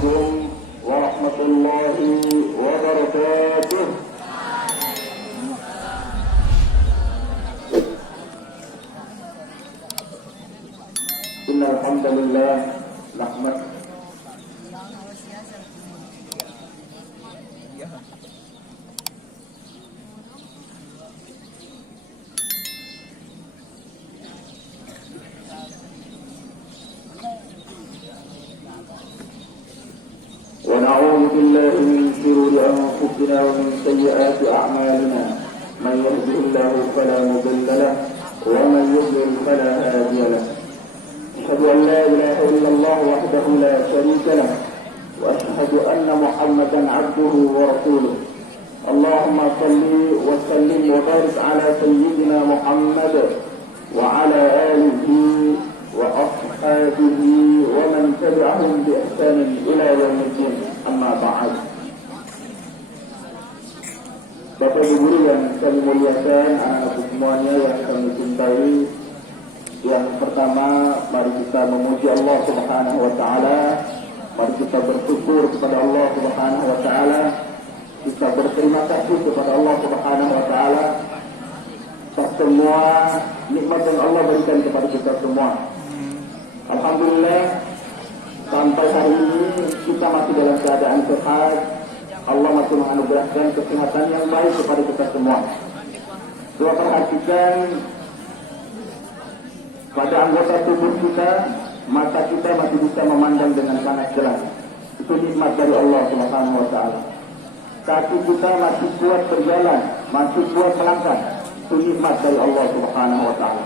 Assalamualaikum warahmatullahi wabarakatuh. Innal hamdalillah nahmaduhu ونعوذ بالله من شرور أنفسنا ومن سيئات أعمالنا من يهده الله فلا مضل له ومن يضلل فلا هادي له أشهد أن لا إله إلا الله وحده لا شريك له وأشهد أن محمدا عبده ورسوله اللهم صل وسلم وبارك على سيدنا محمد وعلى آله وأصحابه ومن تبعهم بإحسان إلى يوم الدين. Amma ba'd. Bapak Ibu guru yang kami muliakan, anak-anak semuanya yang kami cintai, yang pertama mari kita memuji Allah Subhanahu wa taala. Mari kita bersyukur kepada Allah Subhanahu wa taala. Kita berterima kasih kepada Allah Subhanahu wa taala atas semua nikmat yang Allah berikan kepada kita semua. Alhamdulillah, sampai hari ini kita masih dalam keadaan sehat. Allah masih menganugerahkan kesehatan yang baik kepada kita semua. Coba perhatikan pada anggota tubuh kita, mata kita masih bisa memandang dengan sangat jelas. Itu nikmat dari Allah Subhanahu wa taala. Kaki kita masih kuat berjalan, masih kuat melangkah. Itu nikmat dari Allah Subhanahu wa taala.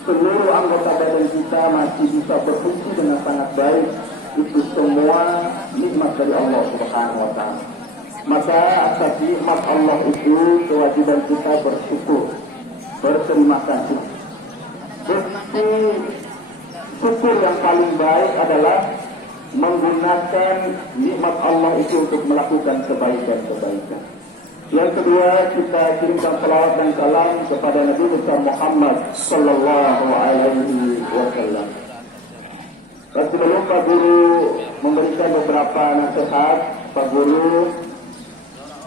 Seluruh anggota badan kita masih bisa berfungsi dengan sangat baik. Itu semua nikmat dari Allah Subhanahu wa taala. Maka atas nikmat Allah itu kewajiban kita bersyukur, berterima kasih. Bukti syukur yang paling baik adalah menggunakan nikmat Allah itu untuk melakukan kebaikan-kebaikan. Yang kedua, kita kirimkan salawat dan salam kepada Nabi besar Muhammad sallallahu alaihi wasallam. Dan sebelum Pak Guru memberikan beberapa nasihat, Pak Guru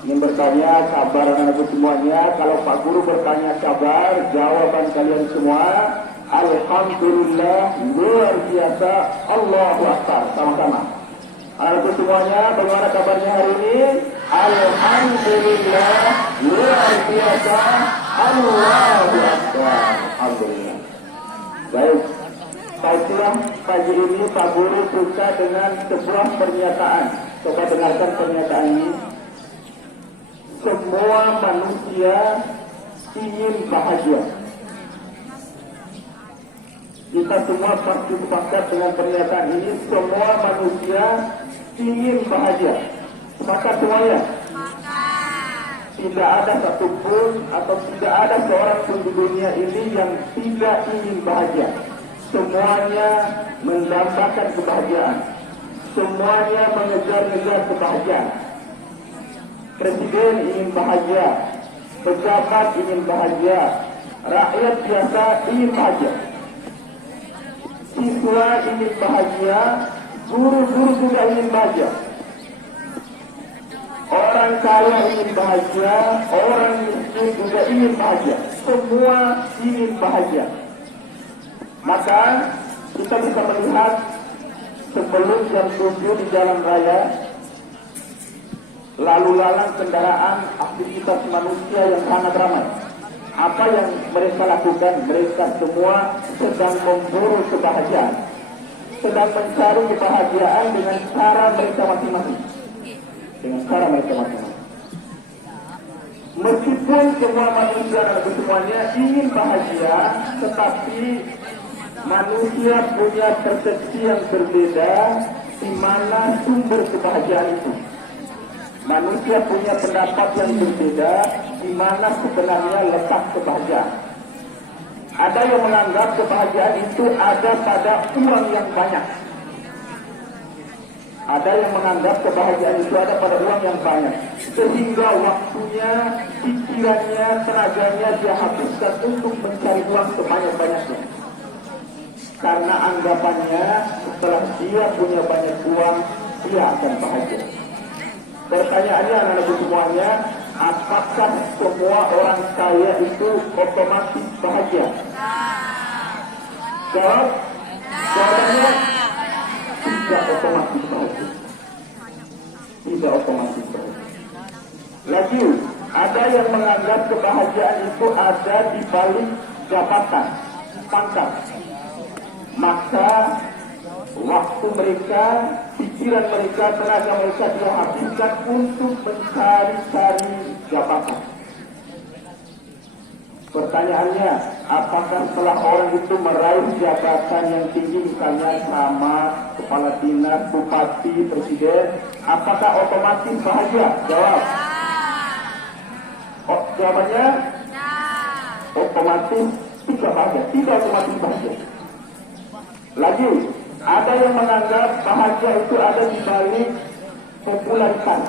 ingin bertanya kabar anak-anak semuanya. Kalau Pak Guru bertanya kabar, jawaban kalian semua alhamdulillah, luar biasa, Allahu Akbar. Sama-sama. Anak-anak semuanya, bagaimana kabarnya hari ini? Alhamdulillah, luar biasa, Allahu Akbar. Alhamdulillah. Baik. Baiklah, pagi ini Pak Guru buka dengan sebuah pernyataan. Coba dengarkan pernyataan ini. Semua manusia ingin bahagia. Kita semua pasti sepakat dengan pernyataan ini. Semua manusia ingin bahagia. Sepakat semuanya? Tidak ada satupun atau tidak ada seorang pun di dunia ini yang tidak ingin bahagia. Semuanya mendapatkan kebahagiaan. Semuanya mengejar-ngejar kebahagiaan. Presiden ingin bahagia, pejabat ingin bahagia, rakyat biasa ingin bahagia. Siswa ingin bahagia, guru-guru juga ingin bahagia. Orang kaya ingin bahagia, orang miskin juga ingin bahagia. Semua ingin bahagia. Maka kita bisa melihat sebelum jam 7 di jalan raya, lalu lalang kendaraan, aktivitas manusia yang sangat ramai. Apa yang mereka lakukan? Mereka semua sedang memburu kebahagiaan, sedang mencari kebahagiaan dengan cara mereka masing-masing. Meskipun semua manusia dan semuanya ingin bahagia, tetapi manusia punya persepsi yang berbeda di mana sumber kebahagiaan itu. Manusia punya pendapat yang berbeda di mana sebenarnya letak kebahagiaan. Ada yang menganggap kebahagiaan itu ada pada uang yang banyak. Ada yang menganggap kebahagiaan itu ada pada uang yang banyak, sehingga waktunya, pikirannya, tenaganya dia habiskan untuk mencari uang sebanyak-banyaknya. Karena anggapannya setelah dia punya banyak uang, dia akan bahagia. Pertanyaannya anak-anak semuanya, apakah semua orang kaya itu otomatis bahagia? Jawab. Jawabannya tidak otomatis bahagia. Tidak otomatis bahagia. Lagi, ada yang menganggap kebahagiaan itu ada di balik jabatan, pangkat. Maka waktu mereka, pikiran mereka, tenaga mereka dia habiskan untuk mencari-cari jabatan. Pertanyaannya, apakah setelah orang itu meraih jabatan yang tinggi, misalnya sama kepala dinas, bupati, presiden, apakah otomatis bahagia? Jawab. Jawabannya otomatis tidak bahagia, tidak otomatis bahagia. Lagi, ada yang menganggap bahagia itu ada di balik popularitas.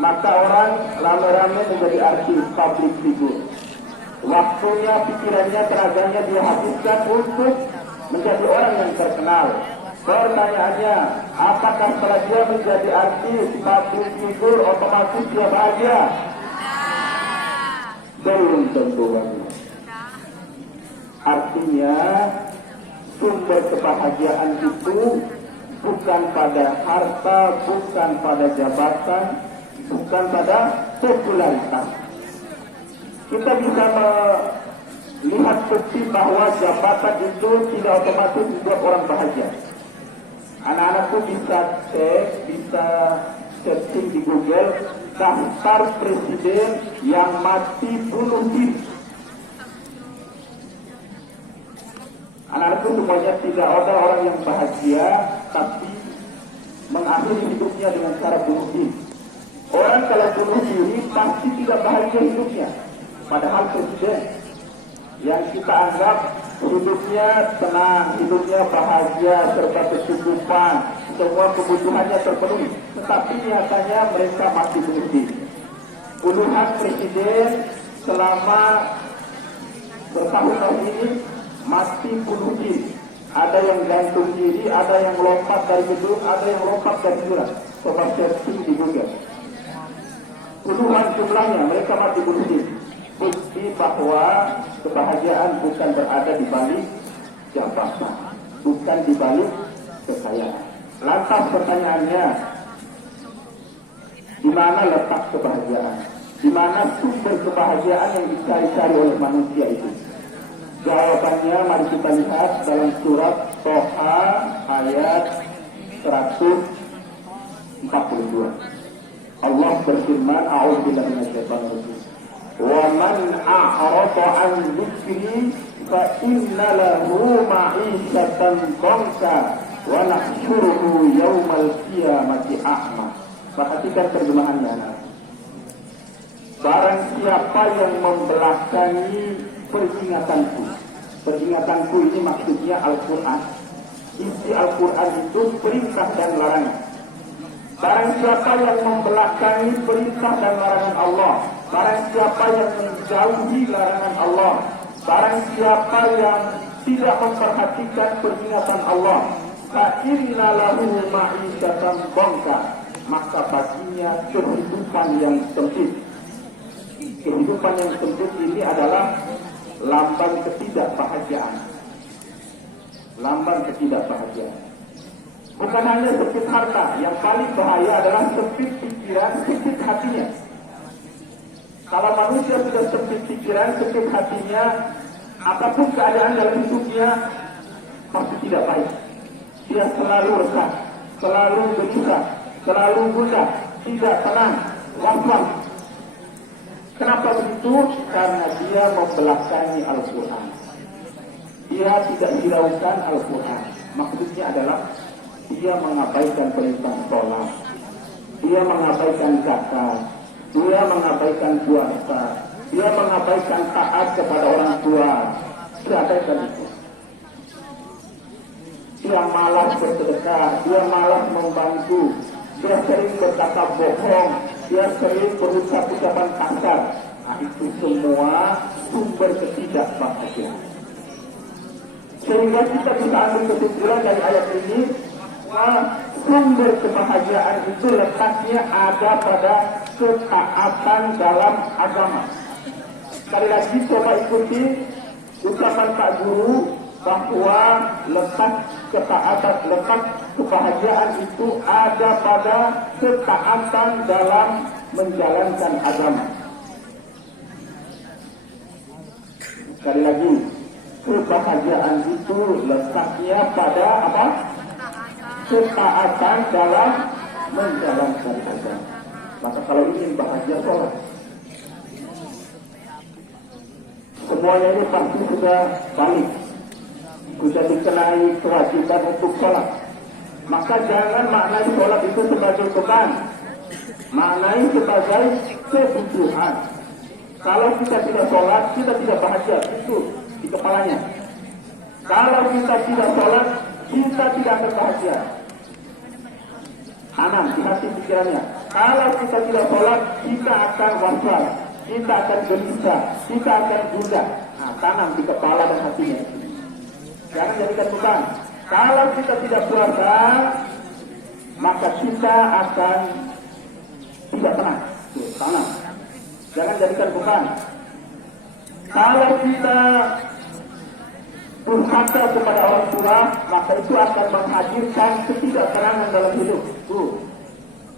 Maka orang rame-rame menjadi artis, public figure. Waktunya, pikirannya, tenaganya dia habiskan untuk menjadi orang yang terkenal. Pertanyaannya, apakah setelah dia menjadi artis, public figure, otomatis dia bahagia? Belum tentu bahagia. Artinya, sumber kebahagiaan itu bukan pada harta, bukan pada jabatan, bukan pada popularitas. Kita bisa melihat bukti bahwa jabatan itu tidak otomatis membuat orang bahagia. Anak-anakku bisa cek, bisa searching di Google daftar presiden yang mati bunuh diri. Anak-anakku semuanya tidak ada orang yang bahagia tapi mengakhiri hidupnya dengan cara bunuh diri. Orang kalau bunuh diri pasti tidak bahagia hidupnya. Padahal presiden yang kita anggap hidupnya tenang, hidupnya bahagia, serba kecukupan, semua kebutuhannya terpenuhi. Tetapi nyatanya mereka mati bunuh diri. Puluhan presiden selama bertahun-tahun ini mati bunuh diri. Ada yang gantung diri, ada yang lompat dari gedung, ada yang lompat dari jurang. Coba searching di Google. Puluhan jumlahnya mereka mati bunuh diri. Bukti bahwa kebahagiaan bukan berada di balik jabatan, bukan di balik kekayaan. Lantas pertanyaannya, di mana letak kebahagiaan? Di mana sumber kebahagiaan yang dicari-cari oleh manusia itu? Jawabannya mari kita lihat dalam surat Toha ayat 142. Allah berfirman, A'udzubillahi minasyaitonir rajim. Wa man a'rada 'an dzikri fa inna lahu ma'isatan dhanka wa nahsyuruhu yaumal qiyamati a'ma. Perhatikan terjemahannya. Barang siapa yang membelakangi peringatanku. Peringatanku ini maksudnya Al-Quran. Isi Al-Quran itu perintah dan larangan. Barang siapa yang membelakangi perintah dan larangan Allah, barang siapa yang menjauhi larangan Allah, barang siapa yang tidak memperhatikan peringatan Allah, fa inna lahu ma'isatan dhanka, maka baginya kehidupan yang sempit. Kehidupan yang sempit ini adalah lambang ketidakbahagiaan. Lambang ketidakbahagiaan. Bukan hanya sempit harta, yang paling bahaya adalah sempit pikiran, sempit hatinya. Kalau manusia sudah sempit pikiran, sempit hatinya, apapun keadaan dalam hidupnya pasti tidak baik. Dia selalu resah, selalu gelisah, selalu gundah, tidak tenang, was-was. Kenapa begitu? Karena dia membelakangi Al-Quran. Dia tidak hiraukan Al-Quran. Maksudnya adalah dia mengabaikan perintah sholat, dia mengabaikan zakat, dia mengabaikan puasa, dia mengabaikan taat kepada orang tua. Dia abaikan itu. Dia malas bersedekah, dia malas membantu, dia sering berkata bohong, dia sering berucap-ucapan kasar. Nah, itu semua sumber ketidakbahagiaan. Sehingga kita bisa ambil kesimpulan dari ayat ini, sumber kebahagiaan itu letaknya ada pada ketaatan dalam agama. Sekali lagi coba ikuti ucapan Pak Guru bahwa letak ketaatan, letak kebahagiaan itu ada pada ketaatan dalam menjalankan agama. Sekali lagi, kebahagiaan itu letaknya pada apa? Ketaatan dalam menjalankan agama. Maka kalau ingin bahagia sholat, semuanya ini pasti sudah balik, sudah dikenai kewajiban untuk sholat. Maka jangan maknai sholat itu sebagai beban, maknai sebagai kebutuhan. Kalau kita tidak sholat, kita tidak bahagia, itu di kepalanya. Kalau kita tidak sholat, kita tidak akan bahagia. Tanam di hati pikirannya. Kalau kita tidak sholat, kita akan waswas, kita akan gelisah, kita akan gundah. Nah, tanam di kepala dan hatinya. Jangan jadikan beban. Kalau kita tidak puasa, maka kita akan tidak tenang. Tanam. Jangan jadikan beban. Kalau kita durhaka kepada orang tua, maka itu akan menghadirkan ketidakterangan dalam hidup.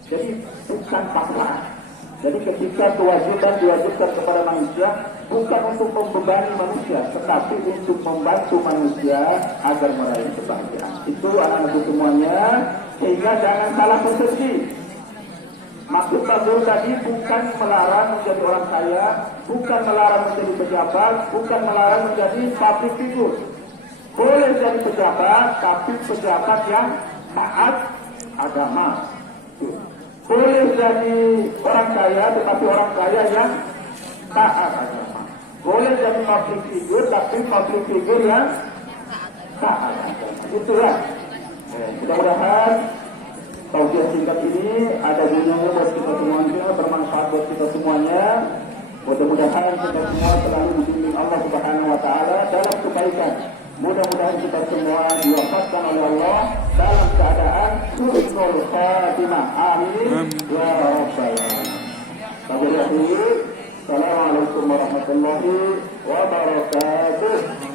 Jadi bukan paksaan. Jadi ketika kewajiban diwajibkan kepada manusia, bukan untuk membebani manusia, tetapi untuk membantu manusia agar meraih kebahagiaan. Itu anak-anakku semuanya, sehingga jangan salah persepsi. Maksud Pak Guru tadi bukan melarang menjadi orang kaya, bukan melarang menjadi pejabat, bukan melarang menjadi public figure. Boleh jadi pejabat, tapi pejabat yang taat agama. Boleh jadi orang kaya, tetapi orang kaya yang taat agama. Boleh jadi public figure, tapi public figure yang taat agama. Itulah. Mudah-mudahan tausiah singkat ini ada gunanya buat kita semuanya, bermanfaat buat kita semuanya. Mudah-mudahan kita semua selalu dibimbing Allah Subhanahu wa Ta'ala dalam kebaikan. Mudah-mudahan kita semua diwafatkan oleh Allah dalam keadaan husnul khatimah. Amin. Ya Rabbal Alamin. Assalamualaikum warahmatullahi wabarakatuh.